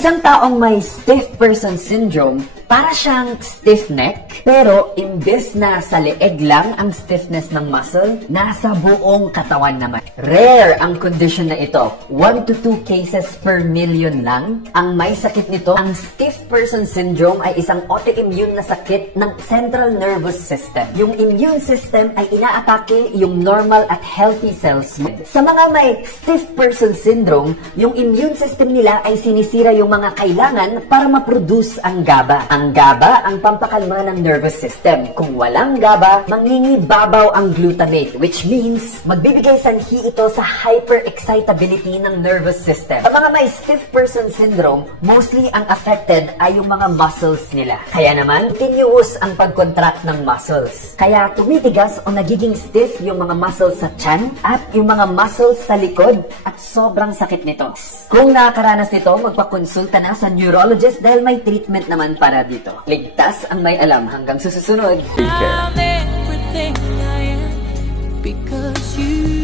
isang taong may stiff person syndrome, para siyang stiff neck, pero imbes na sa leeg lang ang stiffness ng muscle, nasa buong katawan naman. Rare ang condition na ito. 1 to 2 cases per million lang ang may sakit nito. Ang stiff person syndrome ay isang autoimmune na sakit ng central nervous system. Yung immune system ay inaatake yung normal at healthy cells mo. Sa mga may stiff person syndrome, yung immune system nila ay sinisira yung mga kailangan para ma-produce ang GABA. Ang GABA ang pampakalma ng nervous system. Kung walang GABA, mangingibabaw ang glutamate, which means magbibigay sanhi ito sa hyper-excitability ng nervous system. Sa mga may stiff person syndrome, mostly ang affected ay yung mga muscles nila. Kaya naman, continuous ang pag-contract ng muscles. Kaya tumitigas o nagiging stiff yung mga muscles sa tiyan at yung mga muscles sa likod at sobrang sakit nito. Kung nakakaranas nito, magpakonsulta na sa neurologist dahil may treatment naman para dito. Ligtas ang may alam. Hanggang susunod. Take care.